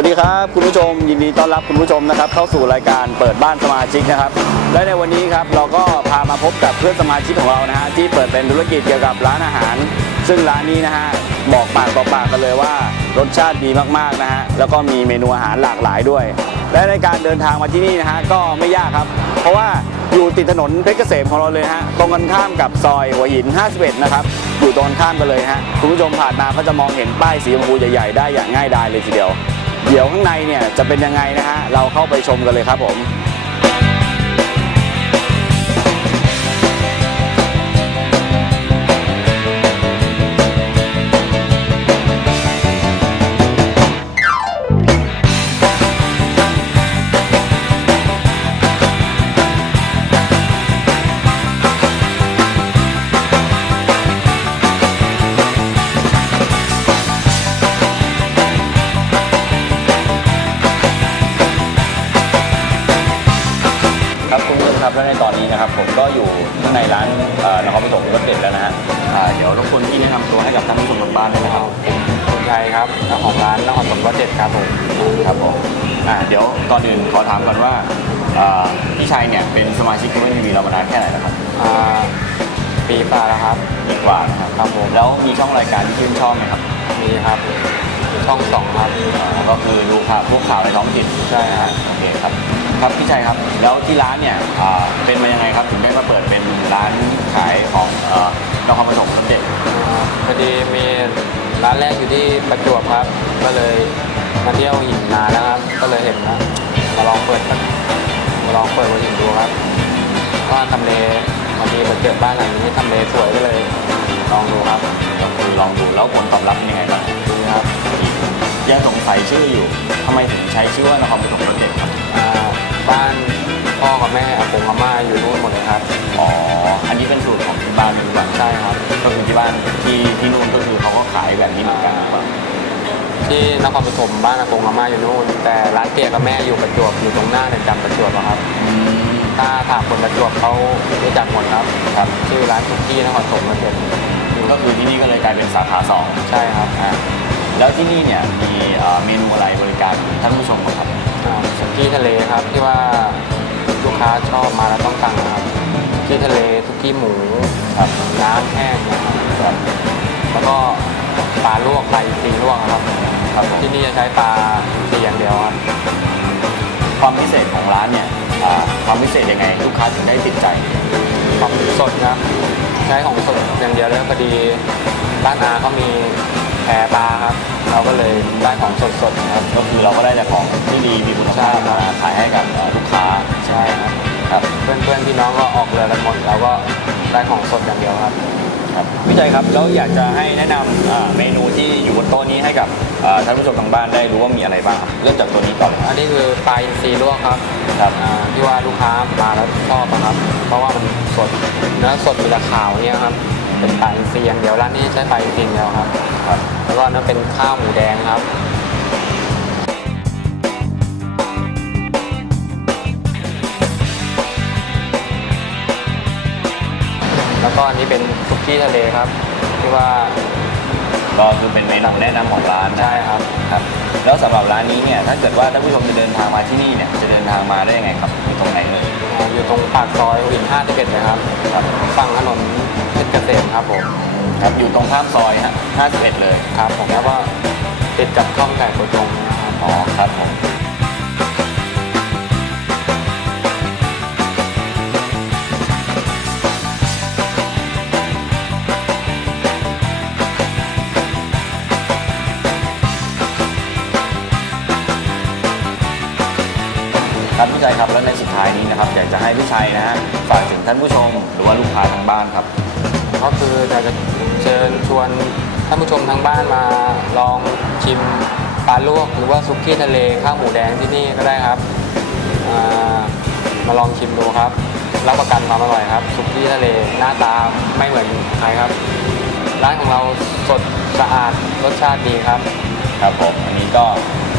วัสดีครับคุณผู้ชมยินดีต้อนรับคุณผู้ชมนะครับเข้าสู่รายการเปิดบ้านสมาชิกนะครับและในวันนี้ครับเราก็พามาพบกับเพื่อนสมาชิกของเรานะฮะที่เปิดเป็นธุรกิจเกี่ยวกับร้านอาหาร ซึ่งร้านนี้นะฮะบอกปากต่อปากกันเลยว่ารสชาติดีมากๆนะฮะแล้วก็มีเมนูอาหารหลากหลายด้วย และในการเดินทางมาที่นี่นะฮะก็ไม่ยากครับ เพราะว่าอยู่ติดถนนเพชรเกษมของเราเลยฮะตรงกันข้ามกับซอยหัวหิน 51 นะครับอยู่ตรงกันข้ามกันเลยฮะคุณผู้ชมผ่านมาก็จะมองเห็นป้ายสีชมพูใหญ่ๆได้อย่างง่ายดายเลยทีเดียว เดี๋ยวข้างในเนี่ยจะเป็นยังไงนะฮะเราเข้าไปชมกันเลยครับผม ผมก็อยู่ข้างในร้านเอ่อนครปฐมรถเด็ดแล้วนะฮะอ่าเดี๋ยวรบกวนพี่แนะนำตัวให้กับท่านผู้ชมทางบ้านด้วยนะครับคุณชัยครับเจ้าของร้านนครสมรสเจ็ดครับผมครับผมอ่าเดี๋ยวก่อนอื่นขอถามก่อนว่าอ่าพี่ชัยเนี่ยเป็นสมาชิกคุณทีวีเรามานานแค่ไหนแล้วครับอ่าปีฝ่าแล้วครับปีกว่านะครับครับผมแล้วมีช่องรายการที่ชื่นชอบไหมครับมีครับช่องสองครับอ๋อ ก็คือดูข่าวพวกข่าวในท้องถิ่นใช่ฮะโอเคครับครับพี่ชัยครับ แล้วที่ร้านเนี่ยอ่าเป็นมายังไงครับถึงได้มาเปิดเป็นร้านขายของเอ่อนครปฐมรถเด็ดอ่าพอดีมีร้านแรกอยู่ที่ประจวบครับ ก็เลยมาเที่ยวหินนานแล้วครับ ก็เลยเห็นนะมาลองเปิดสักมาลองเปิดหัวหินดูครับว่าทำเลมันดีมาเจอบ้านหลังนี้ทำเลสวยก็เลยลองดูครับก็คือลองดูแล้วผลตอบรับเป็นยังไงบ้างดี ครับยังสงสัยชื่ออยู่ทำไมถึงใช้ชื่อว่านครปฐมรถเด็ดครับอ่าบ้านพ่อกับแม่อากงอาม่าอยู่นู่นหมดเลยครับอ๋ออันนี้เป็นสูตรของที่บ้านเป็นบ้านใช่ครับก็คือที่บ้านที่ที่นู่นก็คือเขาก็ขายแบบนี้เหมือนกันหรือเปล่าที่นครปฐมบ้านอากงอาม่าอยู่นู่น แต่ร้านเปียกับแม่อยู่ประจวบอยู่ตรงหน้าเรือนจำประจวบอะครับ อืมถ้าถามคนประจวบเขารู้จักหมดครับครับชื่อร้านทุกที่นครปฐมมาเป็นก็คือที่นี่ก็เลยกลายเป็นสาขาสองใช่ครับอ่า แล้วที่นี่เนี่ยมีเอ่อเมนูอะไรบริการท่านผู้ชมบ้างครับ อ่าสุกี้ทะเลครับที่ว่าลูกค้าชอบมาแล้วต้องสั่งนะครับสุกี้ทะเลสุกี้หมูครับน้ำแห้งนะครับครับแล้วก็ปลาลวกปลาอินทรีลวกครับครับผม ที่นี่จะใช้ปลาอินทรีอย่างเดียวครับความพิเศษของร้านเนี่ยอ่าความพิเศษยังไง ลูกค้าถึงได้ติดใจของสดนะใช้ของสดอย่างเดียวแล้วพอดีบ้านอาเขามีแพปลาครับ เราก็เลยได้ของสดสดๆครับ ก็คือเราก็ได้แต่ของที่ดีมีคุณภาพใช่ครับมาขายให้กับเอ่อลูกค้าใช่ครับครับเพื่อนเพื่อนๆพี่น้องก็ออกเรือกันหมดเราก็ได้ของสดอย่างเดียวครับ ครับพี่ชัยครับแล้วอยากจะให้แนะนำอ่าเมนูที่อยู่บนโต๊ะนี้ให้กับอ่าท่านผู้ชมทางบ้านได้รู้ว่ามีอะไรบ้างครับเริ่มจากตัวนี้ก่อนเลยอันนี้คือปลาอินทรีลวกครับครับ อ่าที่ว่าลูกค้ามาแล้วชอบนะครับ เพราะว่ามันสดเนื้อสดมีราขาวเนี่ยครับ เป็นปลาอินทรีอย่างเดียวร้านนี้ใช้ปลาอินทรีอย่างเดียวครับครับ แล้วก็นั่นเป็นข้าวหมูแดงครับ แล้วก็อันนี้เป็นซุกี้ทะเลครับที่ว่าก็คือเป็นเมนูแนะนำของร้านนะใช่ครับ ครับ แล้วสำหรับร้านนี้เนี่ยถ้าเกิดว่าท่านผู้ชมจะเดินทางมาที่นี่เนี่ยจะเดินทางมาได้ยังไงครับอยู่ตรงไหนเลยอ่าอยู่ตรงปากซอยหัวหิน51เลยครับครับ ฝั่งถนน เพชรเกษมครับผมครับอยู่ตรงข้ามซอยฮะ51 เลยครับผมแล้วก็ติดกับข้าวมันไก่ตัวตรงนะครับอ๋อครับผมครับพี่ชัยครับแล้วในสุดท้ายนี้นะครับอยากจะให้พี่ชัยนะฮะฝากถึงท่านผู้ชมหรือว่าลูกค้าทางบ้านครับ ก็คืออยากจะเชิญชวนท่านผู้ชมทางบ้านมาลองชิมปลาลวก หรือว่าซุกี้ทะเลข้าวหมูแดงที่นี่ก็ได้ครับอ่ามาลองชิมดูครับรับประกันความอร่อยครับซุกี้ทะเลหน้าตาไม่เหมือนใครครับ ร้านของเราสดสะอาดรสชาติดีครับ ครับผมอันนี้ก็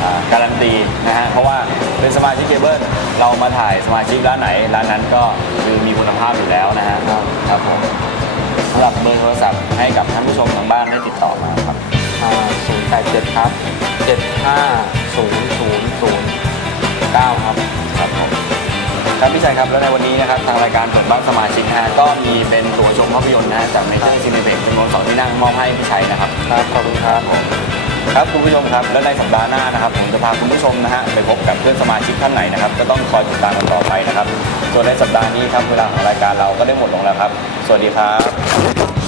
อ่าการันตีนะฮะเพราะว่าเป็นสมาชิกเคเบิลเรามาถ่ายสมาชิกร้านไหนร้านนั้นก็คือมีคุณภาพอยู่แล้วนะฮะครับครับผมสำหรับเบอร์โทรศัพท์ให้กับท่านผู้ชมทางบ้านได้ติดต่อมาครับอ่ศูนย์แปดเจ็ดครับเจ็ดห้าศูนย์ศูนย์ศูนย์เก้าครับครับผมครับพี่ชัยครับแล้วในวันนี้นะครับทางรายการเปิดบ้านสมาชิกนะฮะก็มีเป็นตั๋วชมภาพยนตร์นะฮะจากเมเจอร์ซีนิเพ็กจำนวนสองที่นั่งมอบให้พี่ชัยนะครับครับขอบคุณครับผม ครับคุณผู้ชมครับและในสัปดาห์หน้านะครับผมจะพาคุณผู้ชมนะฮะไปพบกับเพื่อนสมาชิกท่านไหนนะครับก็ต้องคอยติดตามกันต่อไปนะครับส่วนในสัปดาห์นี้ครับเวลาของรายการเราก็ได้หมดลงแล้วครับ สวัสดีครับ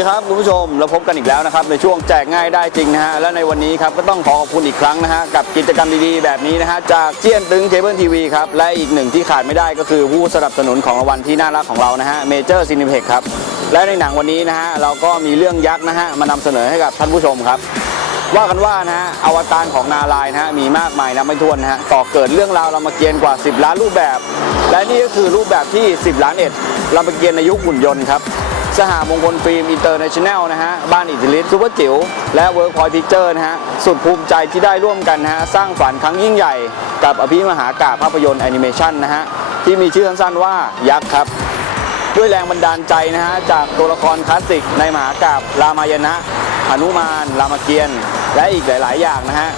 ดีครับคุณผู้ชมเราพบกันอีกแล้วนะครับในช่วงแจกง่ายได้จริงนะฮะและในวันนี้ครับก็ต้องขอขอบคุณอีกครั้งนะฮะกับกิจกรรมดีๆแบบนี้นะฮะจากเจียนตึงเคเบิลทีวีครับและอีกหนึ่งที่ขาดไม่ได้ก็คือผู้สนับสนุนของรางวัลที่น่ารักของเรานะฮะเมเจอร์ซีนิเพ็กครับและในหนังวันนี้นะฮะเราก็มีเรื่องยักษ์นะฮะมานำเสนอให้กับท่านผู้ชมครับว่ากันว่านะฮะอวตารของนารายนะฮะมีมากมายนับไม่ถ้วนนะฮะก่อเกิดเรื่องราวรามเกียรติ์กว่า 10 ล้านรูปแบบ และนี่ก็คือรูปแบบที่ 10 ล้านเอ็ดรามเกียรติ์ในยุคหุ่นยนต์ครับ สหมงคลฟิล์มอินเตอร์เนชั่นแนลนะฮะ บ้านอิตาลีซูเปอร์จิ๋วและเวิร์กพอยต์พิกเจอร์นะฮะ สุดภูมิใจที่ได้ร่วมกันนะฮะ สร้างฝันครั้งยิ่งใหญ่ กับอภิมหากาภาพยนตร์แอนิเมชันนะฮะ ที่มีชื่อสั้นๆว่ายักษ์ครับ ด้วยแรงบันดาลใจนะฮะ จากตัวละครคลาสสิกในมหากาบรามายณะหนุมาน รามเกียรติ์ และอีกหลาย ๆ อย่างนะฮะ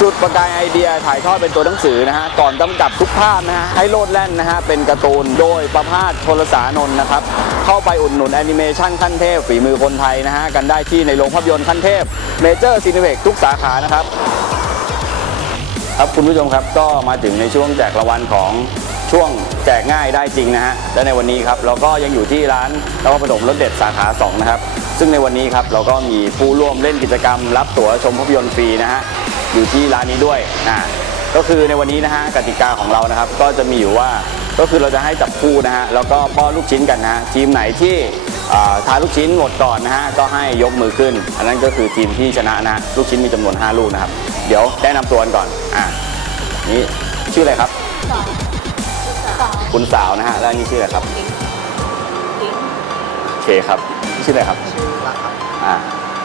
จุดประกายไอเดียถ่ายทอดเป็นตัวหนังสือนะฮะก่อนกำกับทุกภาพนะฮะให้โลดแล่นนะฮะเป็นการ์ตูนโดยประภาสชลสานนท์นะครับเข้าไปอุดหนุนแอนิเมชันขั้นเทพฝีมือคนไทยนะฮะกันได้ที่ในโรงภาพยนตร์ขั้นเทพเมเจอร์ซีนิเวกทุกสาขานะครับครับคุณผู้ชมครับก็มาถึงในช่วงแจกรางวัลของช่วงแจกง่ายได้จริงนะฮะและในวันนี้ครับเราก็ยังอยู่ที่ร้านนวัตปฐมรถเด็ดสาขา 2 นะครับ ซึ่งในวันนี้ครับเราก็มีผู้ร่วมเล่นกิจกรรม รับตั๋วชมภาพยนตร์ฟรีนะฮะอยู่ที่ร้านนี้ด้วยอ่าก็คือในวันนี้นะฮะกติกาของเรานะครับก็จะมีอยู่ว่าก็คือเราจะให้จับคู่นะฮะแล้วก็ป้อนลูกชิ้นกันนะฮะทีมไหนที่อ่าทานลูกชิ้นหมดก่อนนะฮะก็ให้ยกมือขึ้น อันนั้นก็คือทีมที่ชนะนะฮะลูกชิ้นมีจำนวน 5 ลูกนะครับ เดี๋ยวแนะนำตัวกันก่อนอ่านี่ชื่ออะไรครับคุณสาวนะฮะแล้วอันนี่ชื่ออะไรครับ โอเคครับชื่ออะไรครับ ชื่อรักครับ อ่า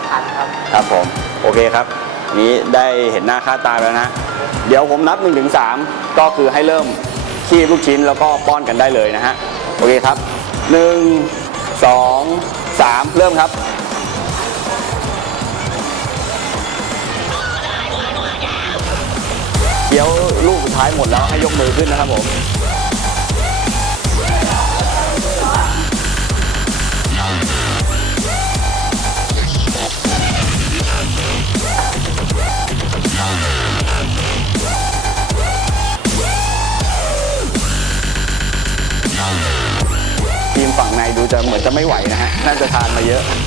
ทันครับ ครับผม โอเคครับ นี้ได้เห็นหน้าค่าตาแล้วนะ เดี๋ยวผมนับ1นถึงสก็คือให้เริ่มคีบลูกชิ้นแล้วก็ป้อนกันได้เลยนะฮะ โอเคครับ 1 2 3 เริ่มครับเดี๋ยวลูกสุดท้ายหมดแล้วให้ยกมือขึ้นนะครับผมทีม จะเหมือนจะไม่ไหวนะฮะ น่าจะทานมาเยอะครับ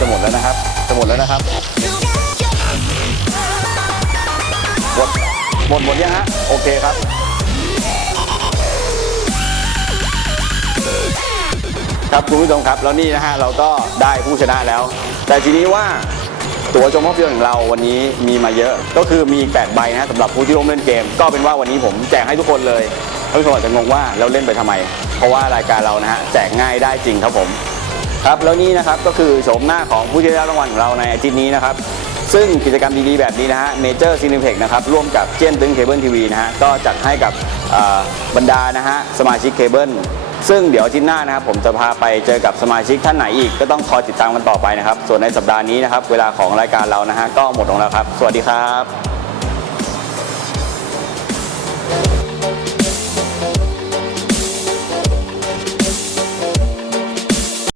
จะหมดแล้วนะครับจะหมดแล้วนะครับ หมด หมดหมดยังฮะ โอเคครับ ครับคุณผู้ชมครับ แล้วนี่นะฮะ เราก็ได้ผู้ชนะแล้ว แต่ทีนี้ว่า ตั๋วชมภาพยนตร์ของเราวันนี้มีมาเยอะ ก็คือมีอีก8ใบนะสำหรับผู้ที่ร่วมเล่นเกม ก็เป็นว่าวันนี้ผมแจกให้ทุกคนเลยท่านผู้ชมอาจจะงงว่าเราเล่นไปทำไม เพราะว่ารายการเรานะฮะแจกง่ายได้จริงครับผมครับแล้วนี่นะครับก็คือโฉมหน้าของผู้ที่ได้รับรางวัลของเราในอาทิตย์นี้นะครับซึ่งกิจกรรมดีๆ แบบนี้นะฮะเมเจอร์ซีนิเพ็กนะครับร่วมกับเจนตึงเคเบิลทีวีนะฮะก็จัดให้กับอ่าบรรดานะฮะสมาชิกเคเบิล ซึ่งเดี๋ยวอาทิตย์หน้านะครับผมจะพาไปเจอกับสมาชิกท่านไหนอีกก็ต้องคอยติดตามกันต่อไปนะครับ ส่วนในสัปดาห์นี้นะครับ เวลาของรายการเรานะฮะก็หมดลงแล้วครับ สวัสดีครับ